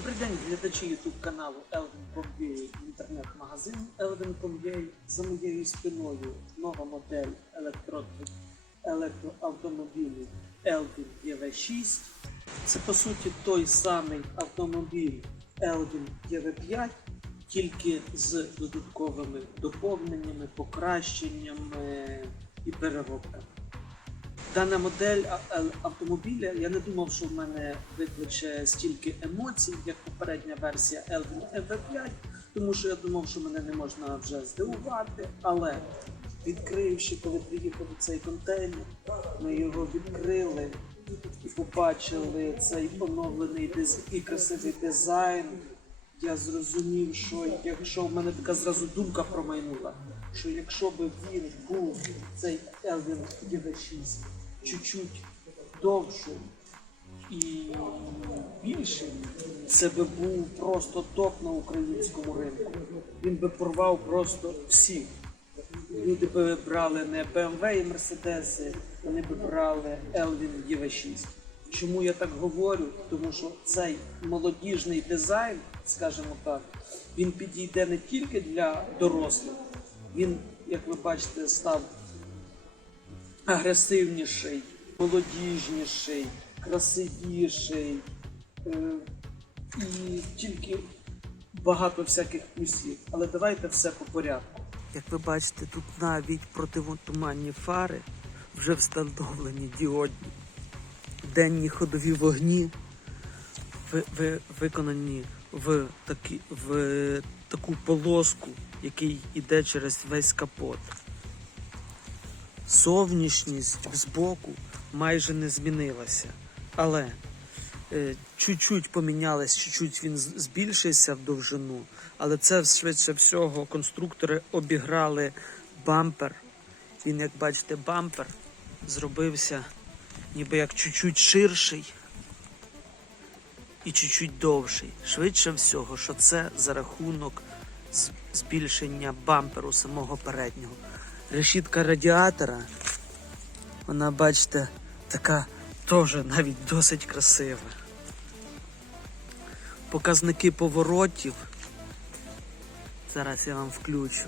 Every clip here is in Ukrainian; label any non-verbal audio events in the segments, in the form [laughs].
Добрий день, глядачі YouTube каналу Elvin.ua інтернет-магазин Elvin.ua. За моєю спиною нова модель електро... електроавтомобілів Elvin EV6. Це по суті той самий автомобіль Elvin EV5, тільки з додатковими доповненнями, покращеннями і переробками. Дана модель автомобіля, я не думав, що в мене викличе стільки емоцій, як попередня версія Elvin EV5, тому що я думав, що мене не можна вже здивувати. Але відкривши, коли приїхав у цей контейнер, ми його відкрили і побачили цей оновлений диз... і красивий дизайн. Я зрозумів, що якщо в мене така зразу думка промайнула, що якщо б він був цей Elvin EV6 чуть-чуть довший і більший, це би був просто топ на українському ринку. Він би порвав просто всіх. Люди би брали не BMW і Mercedes, вони би брали Elvin EV6. Чому я так говорю? Тому що цей молодіжний дизайн, скажімо так, він підійде не тільки для дорослих, він, як ви бачите, став агресивніший, молодіжніший, красивіший е, і тільки багато всяких плюсів. Але давайте все по порядку. Як ви бачите, тут навіть противотуманні фари вже встановлені діодні. Денні ходові вогні ви, ви, виконані в, такі, в таку полоску, який йде через весь капот. Зовнішність збоку майже не змінилася, але е, чуть-чуть помінялось, чуть-чуть він збільшився в довжину, але це швидше всього конструктори обіграли бампер. Він, як бачите, бампер зробився ніби як чуть-чуть ширший і чуть-чуть довший. Швидше всього, що це за рахунок збільшення бамперу самого переднього. Решітка радіатора, вона, бачите, така теж навіть досить красива. Показники поворотів. Зараз я вам включу.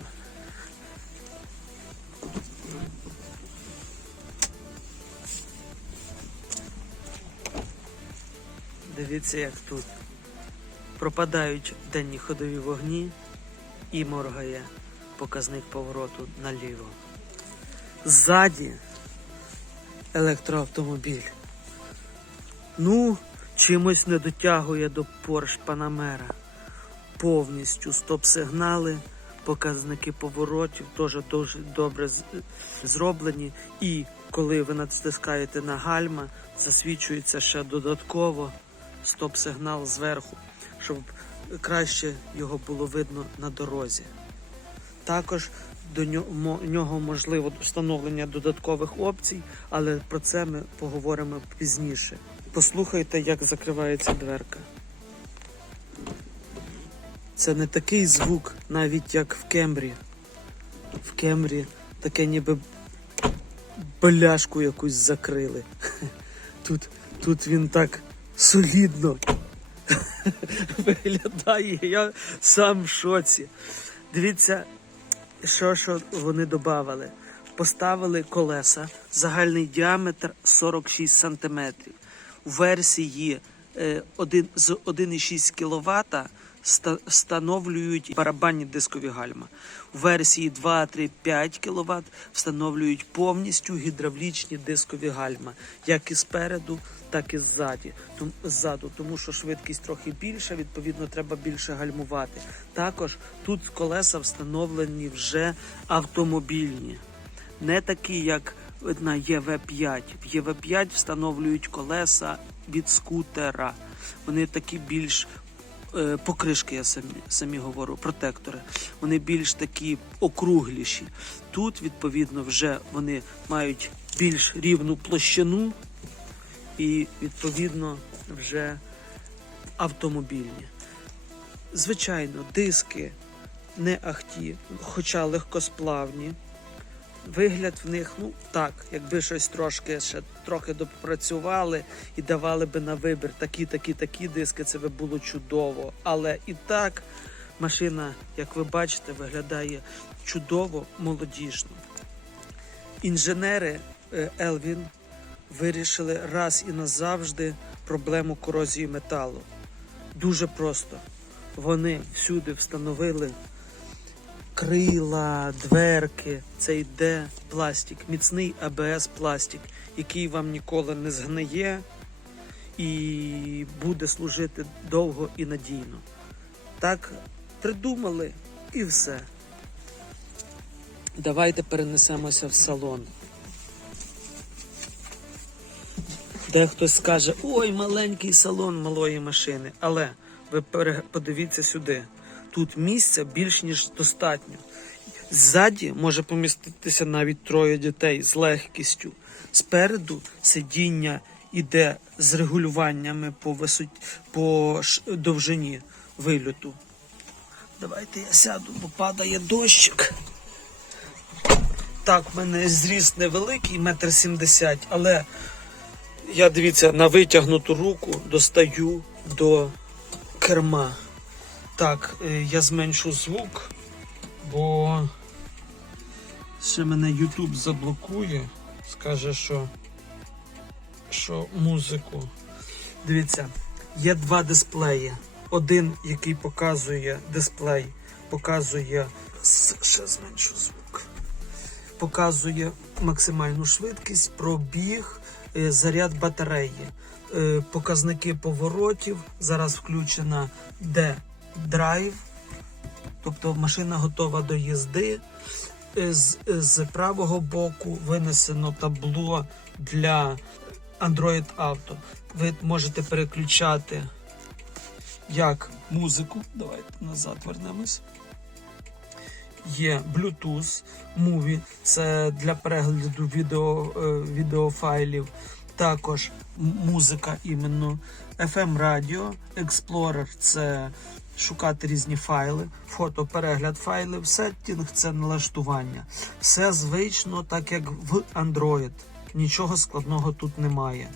Дивіться, як тут пропадають денні ходові вогні і моргає показник повороту наліво. Ззаді електроавтомобіль. Ну, чимось не дотягує до Porsche Panamera. Повністю стоп-сигнали, показники поворотів теж дуже добре зроблені. І коли ви натискаєте на гальма, засвічується ще додатково стоп-сигнал зверху, щоб краще його було видно на дорозі. Також до нього можливо встановлення додаткових опцій, але про це ми поговоримо пізніше. Послухайте, як закривається дверка. Це не такий звук, навіть як в Кембрі. В Кембрі таке ніби бляшку якусь закрили. [laughs] Тут, тут він так солідно [laughs] виглядає. Я сам в шоці. Дивіться, що, що вони додавали. Поставили колеса, загальний діаметр 46 см. У версії е, один- з 1,6 кВт ста- встановлюють барабанні дискові гальма. У версії 2, 3, 5 кВт встановлюють повністю гідравлічні дискові гальма, як і спереду, так і ззаді. Ззаду, тому що швидкість трохи більша, відповідно, треба більше гальмувати. Також тут колеса встановлені вже автомобільні не такі, як на ЄВ5. В ЄВ5 встановлюють колеса від скутера. Вони такі більш покришки, я самі, самі говорю, протектори. Вони більш такі округліші. Тут, відповідно, вже вони мають більш рівну площину і, відповідно, вже автомобільні. Звичайно, диски не ахті, хоча легкосплавні. Вигляд в них, ну так, якби щось трошки ще трохи допрацювали і давали би на вибір такі, такі, такі диски, це би було чудово. Але і так машина, як ви бачите, виглядає чудово, молодіжно. Інженери е, Елвін вирішили раз і назавжди проблему корозії металу. Дуже просто. Вони всюди встановили крила, дверки. Це йде пластик, міцний АБС пластик, який вам ніколи не згниє і буде служити довго і надійно. Так придумали і все. Давайте перенесемося в салон. Де хтось скаже, ой, маленький салон малої машини. Але ви подивіться сюди. Тут місця більш ніж достатньо. Ззаді може поміститися навіть троє дітей з легкістю. Спереду сидіння іде з регулюваннями по висоті, по довжині вильоту. Давайте я сяду, бо падає дощик. Так, в мене зріст невеликий, метр сімдесят, але я дивіться на витягнуту руку достаю до керма. Так, е, я зменшу звук, бо ще мене YouTube заблокує. Скаже, що, що музику. Дивіться, є два дисплеї. Один, який показує дисплей, показує. Ще зменшу звук. Показує максимальну швидкість, пробіг, е, заряд батареї, е, показники поворотів. Зараз включена D-Drive, тобто машина готова до їзди. Е, З, з правого боку винесено табло для Android Auto. Ви можете переключати як музику. Давайте назад вернемось. Є Bluetooth, Movie, це для перегляду відео, е, відеофайлів. Також музика іменно. FM радіо, Explorer це шукати різні файли, фото, перегляд файлів, сеттінг це налаштування. Все звично, так як в Android. Нічого складного тут немає.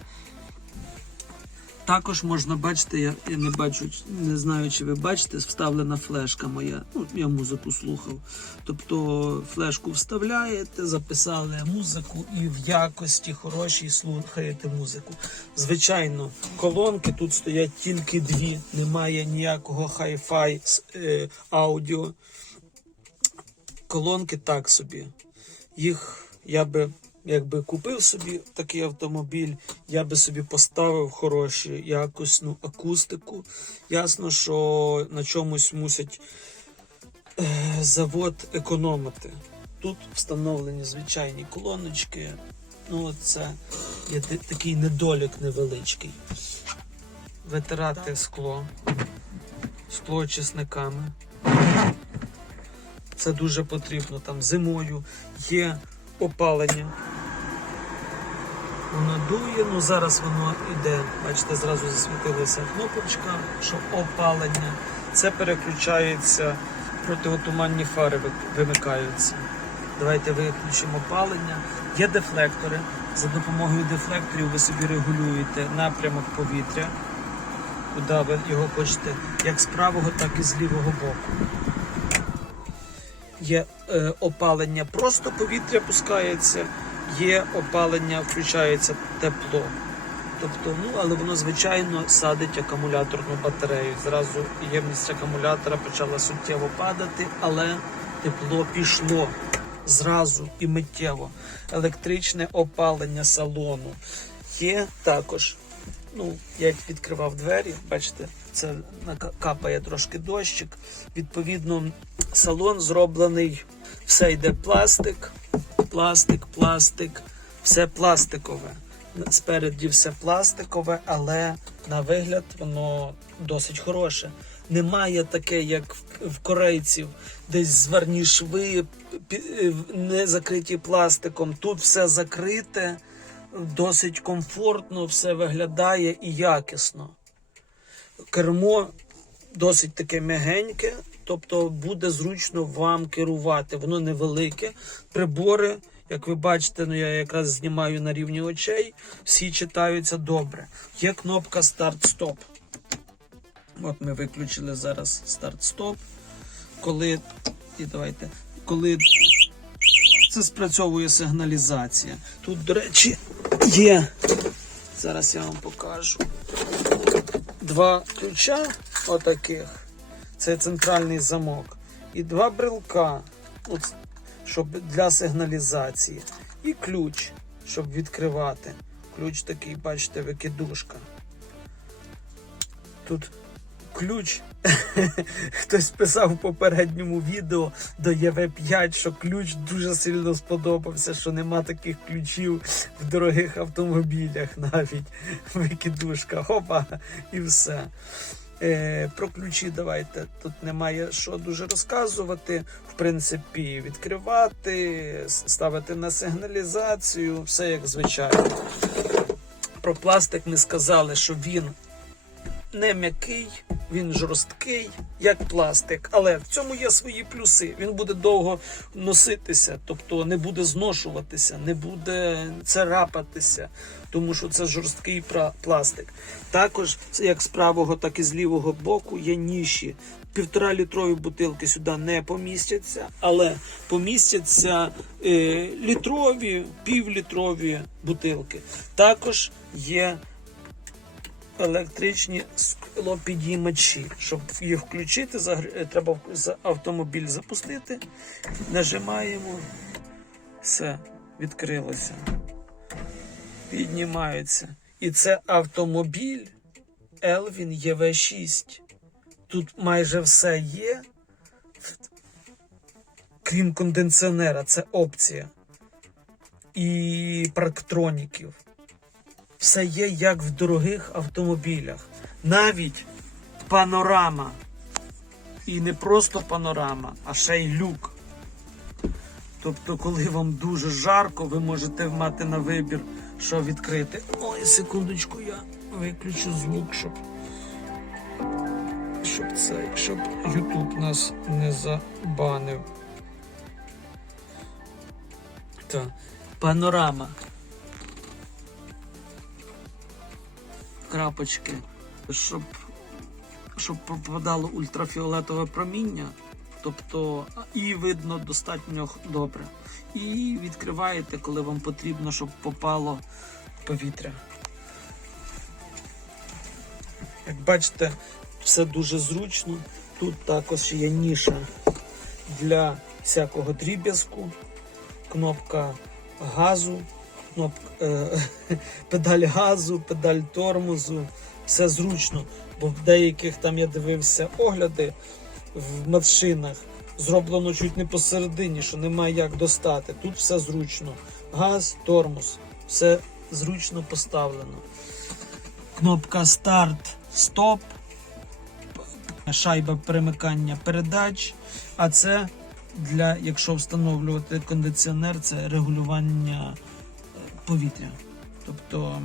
Також можна бачити, я, я не бачу, не знаю, чи ви бачите, вставлена флешка моя. Ну, я музику слухав. Тобто флешку вставляєте, записали музику і в якості хорошій слухаєте музику. Звичайно, колонки тут стоять тільки дві, немає ніякого хай-фай е, аудіо. Колонки так собі. Їх я би якби купив собі такий автомобіль, я би собі поставив хорошу якісну акустику. Ясно, що на чомусь мусять е, завод економити. Тут встановлені звичайні колоночки. Ну, це є такий недолік невеличкий. Витирати скло, скло очисниками. Це дуже потрібно там зимою. Є опалення. Воно дує, ну зараз воно йде. Бачите, зразу засвітилася кнопочка, що опалення. Це переключається, противотуманні фари вимикаються. Давайте виключимо опалення. Є дефлектори. За допомогою дефлекторів ви собі регулюєте напрямок повітря, куди ви його хочете, як з правого, так і з лівого боку. Є е, опалення, просто повітря пускається, є опалення, включається тепло. Тобто, ну, але воно, звичайно, садить акумуляторну батарею. Зразу ємність акумулятора почала суттєво падати, але тепло пішло зразу і миттєво. Електричне опалення салону. Є також ну, я відкривав двері, бачите, це капає трошки дощик. Відповідно, салон зроблений, все йде пластик, пластик, пластик, все пластикове. Спереді все пластикове, але на вигляд воно досить хороше. Немає таке, як в- корейців, десь зварні шви, е, не закриті пластиком. Тут все закрите досить комфортно, все виглядає і якісно. Кермо досить таке м'ягеньке, тобто буде зручно вам керувати. Воно невелике. Прибори, Як ви бачите, ну я якраз знімаю на рівні очей, всі читаються добре. Є кнопка старт-стоп. От ми виключили зараз старт-стоп. Коли. І давайте. Коли це спрацьовує сигналізація. Тут, до речі, є. Зараз я вам покажу. Два ключа отаких. Це центральний замок. І два брелка, от, щоб для сигналізації. І ключ, щоб відкривати. Ключ такий, бачите, викидушка. Тут ключ. [laughs] Хтось писав в попередньому відео до ЄВ5, що ключ дуже сильно сподобався, що нема таких ключів в дорогих автомобілях навіть. [laughs] Викидушка, хопа, і все. Е, про ключі давайте. Тут немає що дуже розказувати. В принципі, відкривати, ставити на сигналізацію, все як звичайно. Про пластик ми сказали, що він не м'який, він жорсткий, як пластик. Але в цьому є свої плюси. Він буде довго носитися, тобто не буде зношуватися, не буде царапатися, тому що це жорсткий пластик. Також, як з правого, так і з лівого боку є ніші. Півтора літрові бутилки сюди не помістяться, але помістяться е, літрові, півлітрові бутилки. Також є електричні склопідіймачі. Щоб їх включити, е, треба автомобіль запустити. Нажимаємо. Все, відкрилося. Піднімаються. І це автомобіль Elvin EV6. Тут майже все є. Крім кондиціонера, це опція. І парктроніків все є як в дорогих автомобілях. Навіть панорама. І не просто панорама, а ще й люк. Тобто, коли вам дуже жарко, ви можете мати на вибір, що відкрити. Ой, секундочку, я виключу звук, щоб. Щоб це, щоб YouTube нас не забанив. Так, панорама. Крапочки, щоб, щоб попадало ультрафіолетове проміння, тобто і видно достатньо добре. І відкриваєте, коли вам потрібно, щоб попало повітря. Як бачите, все дуже зручно. Тут також є ніша для всякого дріб'язку, кнопка газу, [laughs] педаль газу, педаль тормозу. Все зручно, бо в деяких там я дивився огляди в машинах. Зроблено чуть не посередині, що немає як достати. Тут все зручно. Газ, тормоз, все зручно поставлено. Кнопка старт, стоп, шайба перемикання передач. А це для, якщо встановлювати кондиціонер, це регулювання е, повітря. Тобто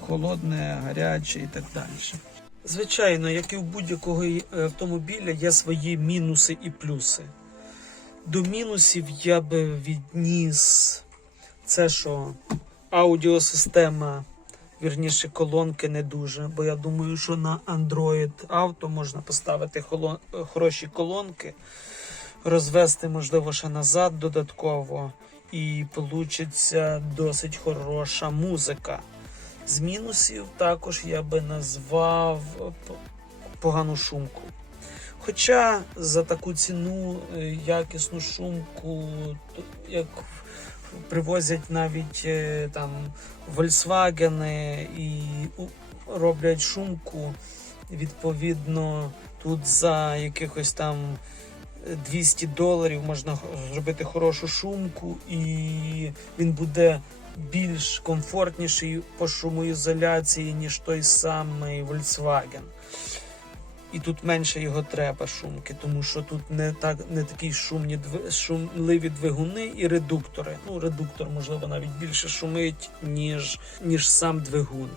холодне, гаряче і так далі. Звичайно, як і у будь-якого автомобіля, є свої мінуси і плюси. До мінусів я би відніс це, що аудіосистема, вірніше, колонки не дуже. Бо я думаю, що на Android Auto можна поставити холо- е, хороші колонки, розвести, можливо, ще назад додатково, і получиться досить хороша музика. З мінусів також я би назвав погану шумку. Хоча за таку ціну е, якісну шумку, як привозять навіть е, там Volkswagen і роблять шумку, відповідно, тут за якихось там 200 доларів можна зробити хорошу шумку, і він буде більш комфортніший по шумоізоляції, ніж той самий Volkswagen. І тут менше його треба шумки, тому що тут не так не такі шумні шумливі двигуни і редуктори. Ну, редуктор, можливо, навіть більше шумить, ніж, ніж сам двигун.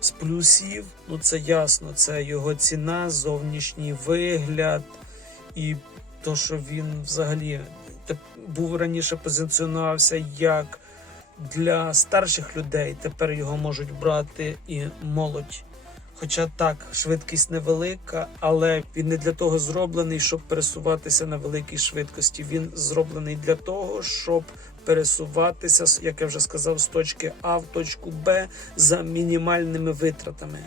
З плюсів, ну це ясно, це його ціна, зовнішній вигляд і то, що він взагалі був раніше позиціонувався як для старших людей. Тепер його можуть брати і молодь. Хоча так, швидкість невелика, але він не для того зроблений, щоб пересуватися на великій швидкості. Він зроблений для того, щоб пересуватися, як я вже сказав, з точки А в точку Б за мінімальними витратами.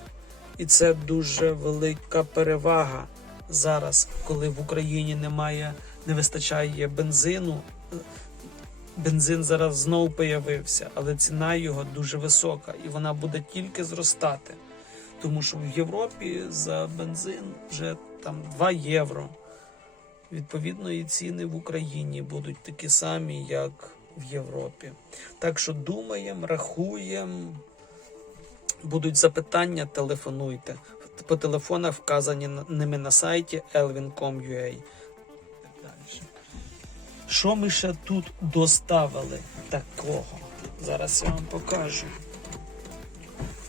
І це дуже велика перевага зараз, коли в Україні немає, не вистачає бензину. Бензин зараз знову появився, але ціна його дуже висока і вона буде тільки зростати. Тому що в Європі за бензин вже там 2 євро. Відповідно, і ціни в Україні будуть такі самі, як в Європі. Так що думаємо, рахуємо. Будуть запитання, телефонуйте. По телефонах вказані ними на сайті elvin.com.ua. Що ми ще тут доставили такого? Зараз я вам покажу.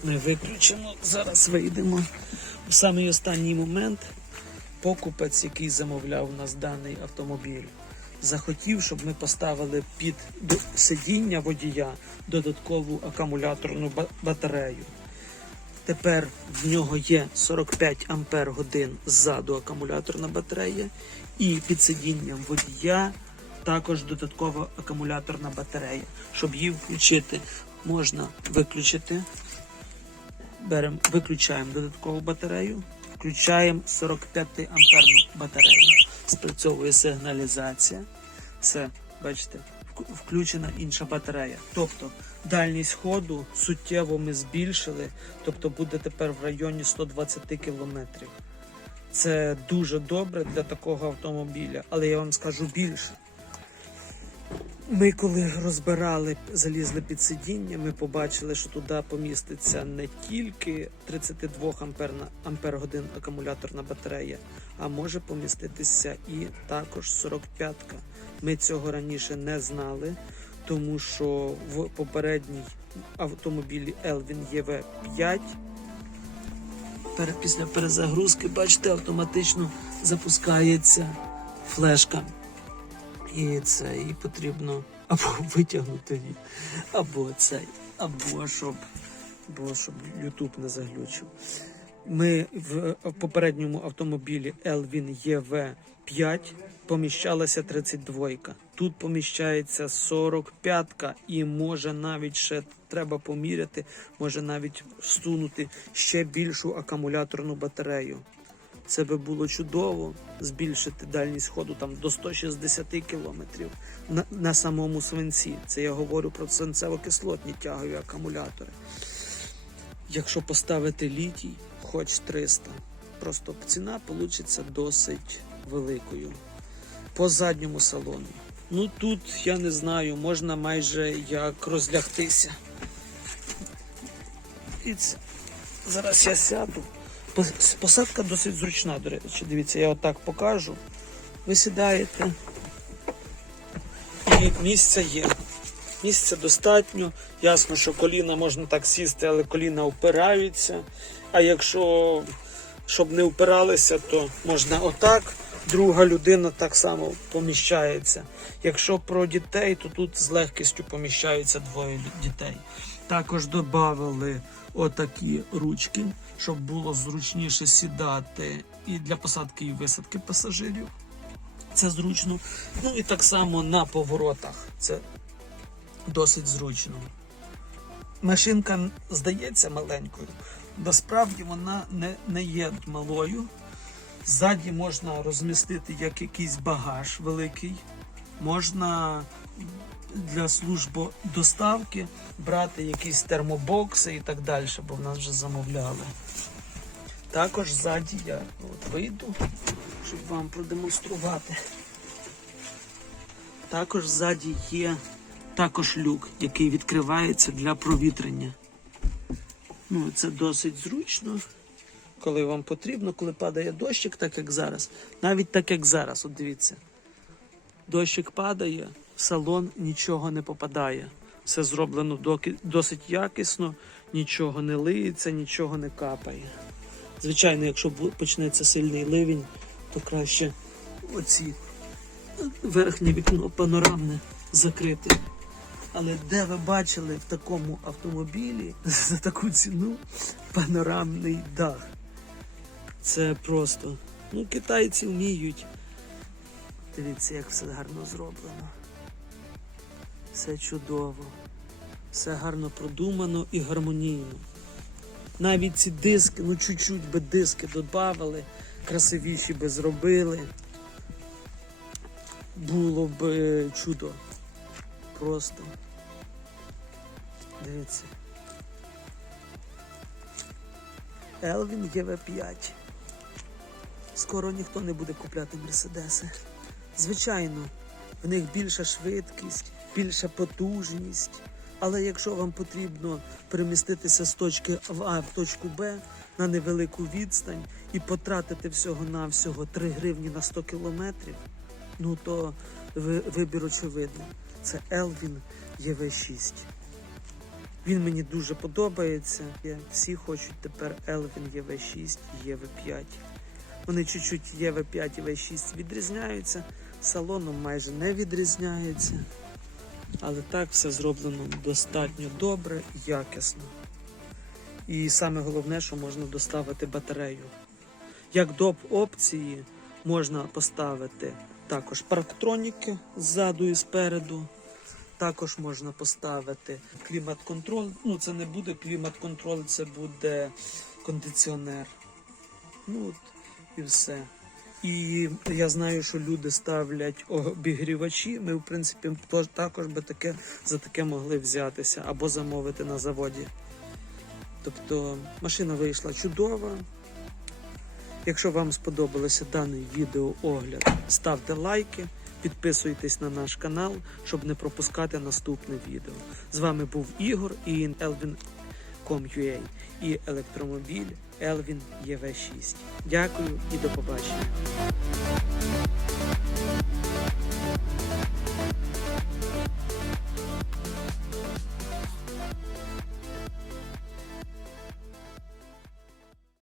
Не виключено. Зараз вийдемо. В самий останній момент покупець, який замовляв у нас даний автомобіль, захотів, щоб ми поставили під сидіння водія додаткову акумуляторну батарею. Тепер в нього є 45 ампер годин ззаду акумуляторна батарея, і під сидінням водія також додаткова акумуляторна батарея. Щоб її включити, можна виключити. Беремо, виключаємо додаткову батарею, включаємо 45 амперну батарею. Спрацьовує сигналізація. Все, бачите, включена інша батарея. Тобто дальність ходу суттєво ми збільшили, тобто буде тепер в районі 120 кілометрів. Це дуже добре для такого автомобіля, але я вам скажу більше. Ми коли розбирали, залізли під сидіння, ми побачили, що туди поміститься не тільки 32 амперна, ампер годин акумуляторна батарея, а може поміститися і також 45-ка. Ми цього раніше не знали, тому що в попередній автомобілі Elvin EV5 після перезагрузки, бачите, автоматично запускається флешка. І це і потрібно або витягнути її, або цей, або щоб, або щоб YouTube не заглючив. Ми в, попередньому автомобілі Elvin EV5 поміщалася 32. Тут поміщається 45 і може навіть ще треба поміряти, може навіть всунути ще більшу акумуляторну батарею. Це би було чудово збільшити дальність ходу там до 160 кілометрів на, на самому свинці. Це я говорю про свинцево-кислотні тягові акумулятори. Якщо поставити літій, хоч 300, просто ціна вийде досить великою. По задньому салону. Ну тут я не знаю, можна майже як розлягтися. І це- Зараз я сяду. Посадка досить зручна, до речі. Дивіться, я отак покажу. Ви сідаєте. І місця є. Місця достатньо. Ясно, що коліна можна так сісти, але коліна впираються. А якщо щоб не впиралися, то можна отак. Друга людина так само поміщається. Якщо про дітей, то тут з легкістю поміщаються двоє дітей. Також додали отакі ручки, щоб було зручніше сідати і для посадки і висадки пасажирів. Це зручно. Ну і так само на поворотах. Це досить зручно. Машинка здається маленькою, насправді вона не, не є малою. Ззаді можна розмістити як якийсь багаж великий, можна для служби доставки брати якісь термобокси і так далі, бо в нас вже замовляли. Також ззаді я от вийду, щоб вам продемонструвати. Також ззаді є також люк, який відкривається для провітрення. Ну, це досить зручно, коли вам потрібно, коли падає дощик, так як зараз. Навіть так як зараз, от дивіться. Дощик падає, в салон нічого не попадає. Все зроблено досить якісно, нічого не лиється, нічого не капає. Звичайно, якщо почнеться сильний ливень, то краще оці верхнє вікно панорамне закрите. Але де ви бачили в такому автомобілі за таку ціну панорамний дах? Це просто. Ну, китайці вміють. Дивіться, як все гарно зроблено. Все чудово. Все гарно продумано і гармонійно. Навіть ці диски, ну чуть-чуть би диски додавали, красивіші би зробили. Було б е, чудо. Просто. Дивіться. Елвін ЄВ5. Скоро ніхто не буде купляти мерседеси. Звичайно, в них більша швидкість, більша потужність. Але якщо вам потрібно переміститися з точки А в точку Б на невелику відстань і потратити всього-навсього 3 гривні на 100 кілометрів, ну то вибір очевидний. Це Elvin EV6. Він мені дуже подобається. Всі хочуть тепер Elvin EV6 і EV5. Вони чуть-чуть EV5 і EV6 відрізняються, салоном майже не відрізняється. Але так все зроблено достатньо добре, якісно. І саме головне, що можна доставити батарею. Як доп опції можна поставити також парктроніки ззаду і спереду. Також можна поставити клімат-контроль. Ну, це не буде клімат-контроль, це буде кондиціонер. Ну от і все. І я знаю, що люди ставлять обігрівачі. Ми, в принципі, також би таке за таке могли взятися або замовити на заводі. Тобто машина вийшла чудова. Якщо вам сподобалося даний відеоогляд, ставте лайки, підписуйтесь на наш канал, щоб не пропускати наступне відео. З вами був Ігор і Elvin.com.ua і електромобіль Elvin EV6. Дякую і до побачення.